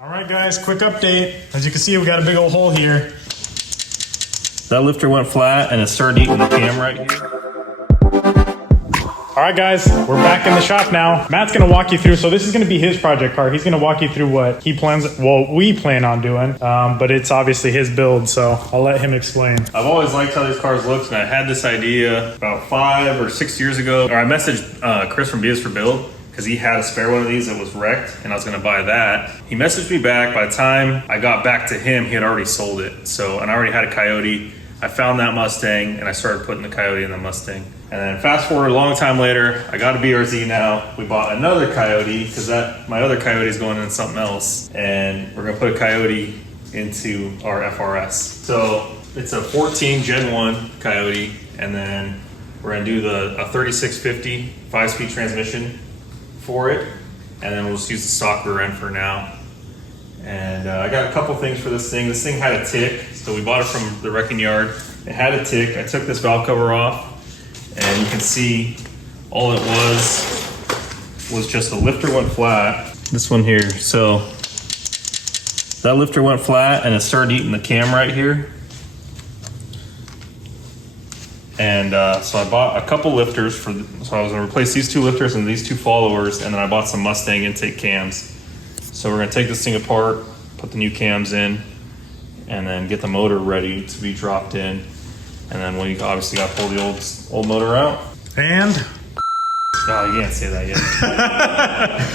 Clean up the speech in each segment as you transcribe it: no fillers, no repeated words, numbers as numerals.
All right, guys, quick update. As you can see, we got a big old hole here. That lifter went flat and it started eating the cam right here. All right, guys, we're back in the shop now. Matt's gonna walk you through. So this is gonna be his project car. He's gonna walk you through what he plans, well, we plan on doing, but it's obviously his build, so I'll let him explain. I've always liked how these cars look, and I had this idea about 5 or 6 years ago. Or I messaged Chris from BS for Build, because he had a spare one of these that was wrecked and I was gonna buy that. He messaged me back. By the time I got back to him, he had already sold it. So, and I already had a Coyote. I found that Mustang and I started putting the Coyote in the Mustang. And then fast forward a long time later, I got a BRZ now. We bought another Coyote because my other Coyote is going into something else. And we're gonna put a Coyote into our FRS. So it's a 14 Gen 1 Coyote. And then we're gonna do a 3650 5-speed transmission for it, and then we'll just use the stock rear end for now. And I got a couple things for this thing. This thing had a tick, so we bought it from the wrecking yard. It had a tick. I took this valve cover off, and you can see all it was just the lifter went flat. This one here. So that lifter went flat, and it started eating the cam right here. And so I bought a couple lifters so I was gonna replace these 2 lifters and these 2 followers, and then I bought some Mustang intake cams. So we're gonna take this thing apart, put the new cams in, and then get the motor ready to be dropped in. And then we obviously gotta pull the old motor out. And? Oh, you can't say that yet.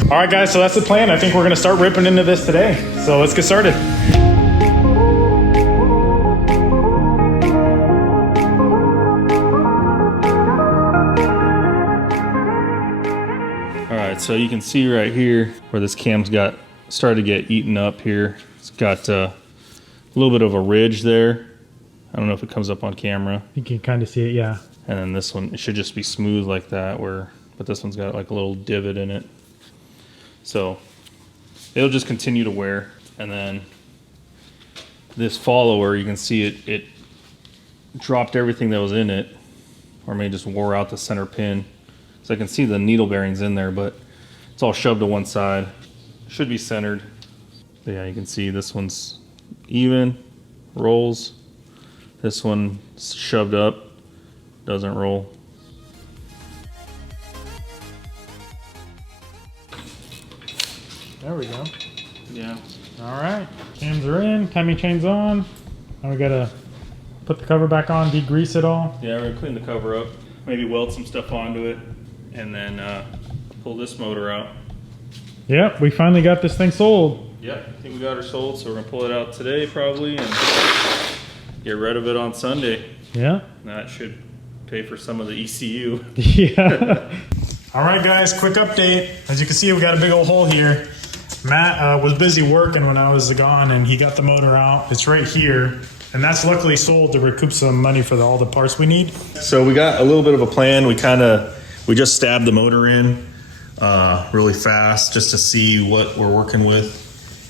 All right, guys, so that's the plan. I think we're gonna start ripping into this today. So let's get started. So you can see right here where this cam's started to get eaten up here. It's got a little bit of a ridge there. I don't know if it comes up on camera. You can kind of see it, yeah. And then this one, it should just be smooth like that, but this one's got like a little divot in it. So it'll just continue to wear. And then this follower, you can see it dropped everything that was in it, or maybe just wore out the center pin. So I can see the needle bearings in there, but it's all shoved to one side. Should be centered. But yeah, you can see this one's even, rolls. This one's shoved up, doesn't roll. There we go. Yeah. All right, cams are in, timing chain's on. Now we gotta put the cover back on, degrease it all. Yeah, we're gonna clean the cover up, maybe weld some stuff onto it, and then pull this motor out. Yep, we finally got this thing sold. Yep, I think we got her sold, so we're gonna pull it out today probably and get rid of it on Sunday. Yeah. That should pay for some of the ECU. Yeah. All right, guys, quick update. As you can see, we got a big old hole here. Matt was busy working when I was gone, and he got the motor out. It's right here. And that's luckily sold to recoup some money for all the parts we need. So we got a little bit of a plan. We just stabbed the motor in really fast just to see what we're working with,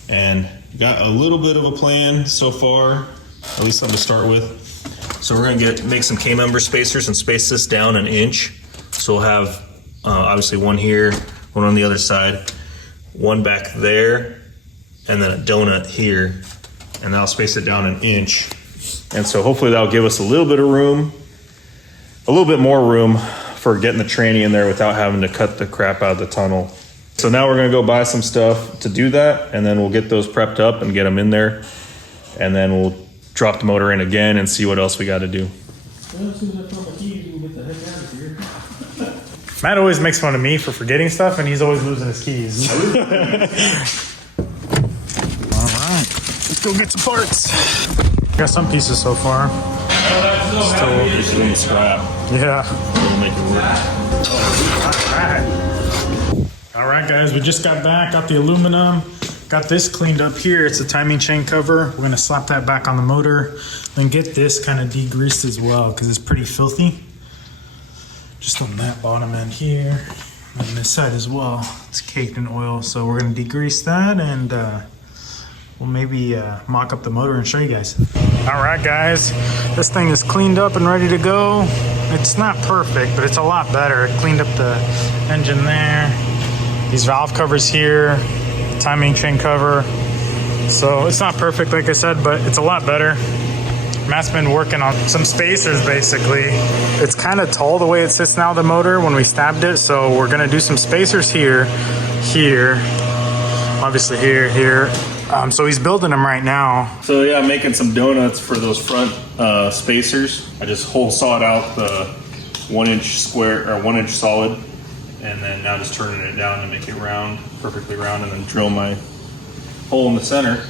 and got a little bit of a plan so far, at least something to start with. So we're gonna make some K-member spacers and space this down 1 inch. So we'll have obviously one here, one on the other side, one back there, and then a donut here, and I'll space it down 1 inch. And so hopefully that'll give us a little bit of room, a little bit more room for getting the tranny in there without having to cut the crap out of the tunnel. So now we're gonna go buy some stuff to do that, and then we'll get those prepped up and get them in there, and then we'll drop the motor in again and see what else we gotta do. Well, as soon as I throw my keys, you can get the heck out of here. Matt always makes fun of me for forgetting stuff, and he's always losing his keys. All right, let's go get some parts. Got some pieces so far. Still doing scrap. Yeah. We'll make it work. All right, guys, we just got back, got the aluminum, got this cleaned up here. It's a timing chain cover. We're gonna slap that back on the motor and get this kind of degreased as well because it's pretty filthy. Just on that bottom end here, and this side as well. It's caked in oil, so we're gonna degrease that, and we'll maybe mock up the motor and show you guys. All right, guys, this thing is cleaned up and ready to go. It's not perfect, but it's a lot better. It cleaned up the engine there. These valve covers here, timing chain cover. So it's not perfect, like I said, but it's a lot better. Matt's been working on some spacers basically. It's kind of tall the way it sits now, the motor, when we stabbed it. So we're gonna do some spacers here, obviously here. So he's building them right now. So yeah, I'm making some donuts for those front spacers. I just hole sawed out the 1 inch square or 1 inch solid, and then now just turning it down to make it round, perfectly round, and then drill my hole in the center.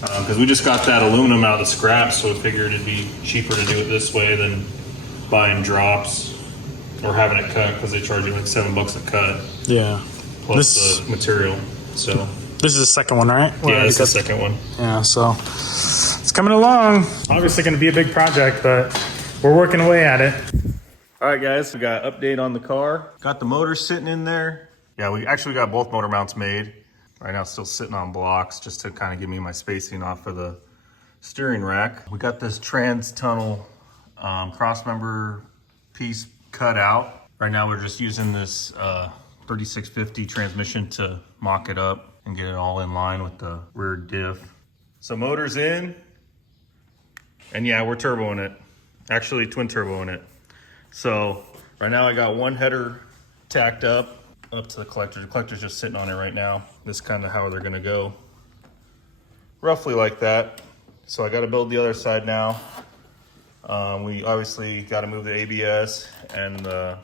Because we just got that aluminum out of the scrap, so we figured it'd be cheaper to do it this way than buying drops or having it cut, because they charge you like $7 a cut. Yeah. Plus the material. So this is the second one, right? yeah, it's the second one. Yeah, so it's coming along. Obviously going to be a big project, but we're working away at it. All right, guys, we got an update on the car. Got the motor sitting in there. Yeah, we actually got both motor mounts made. Right now, still sitting on blocks just to kind of give me my spacing off of the steering rack. We got this trans tunnel cross member piece cut out. Right now, we're just using this 3650 transmission to mock it up and get it all in line with the rear diff. So motor's in, and yeah, we're turboing it. Actually, twin turboing it. So right now, I got one header tacked up to the collector. The collector's just sitting on it right now. This is kind of how they're gonna go. Roughly like that. So I gotta build the other side now. We obviously gotta move the ABS and the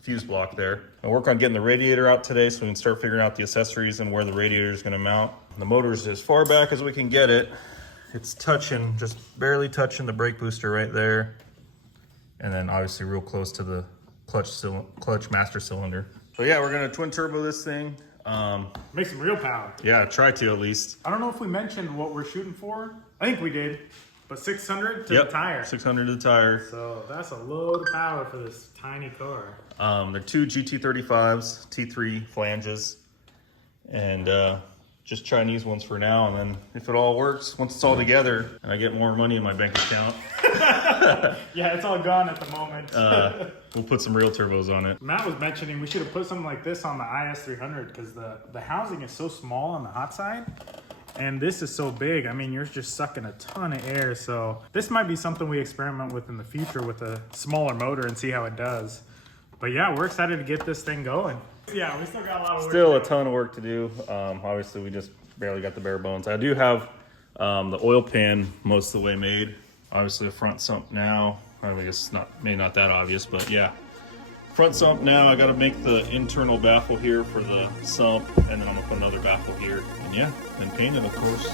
fuse block there. I work on getting the radiator out today so we can start figuring out the accessories and where the radiator is gonna mount. The motor's as far back as we can get it. It's touching, just barely touching the brake booster right there. And then obviously real close to the clutch master cylinder. So yeah, we're gonna twin turbo this thing. Make some real power. Yeah, try to at least. I don't know if we mentioned what we're shooting for. I think we did, but 600 to the tire. 600 to the tire. So that's a load of power for this tiny car. They're two GT35s, T3 flanges, and just Chinese ones for now. And then if it all works, once it's all together and I get more money in my bank account, yeah, it's all gone at the moment. we'll put some real turbos on it. Matt was mentioning we should have put something like this on the IS300 because the housing is so small on the hot side. And this is so big. I mean, you're just sucking a ton of air. So this might be something we experiment with in the future with a smaller motor and see how it does. But yeah, we're excited to get this thing going. Yeah, we still got a lot of work. Still a ton of work to do. Obviously, we just barely got the bare bones. I do have the oil pan most of the way made. Obviously, the front sump now. I guess maybe not that obvious, but yeah. Front sump now. I got to make the internal baffle here for the sump, and then I'm gonna put another baffle here. And yeah, then paint it, of course.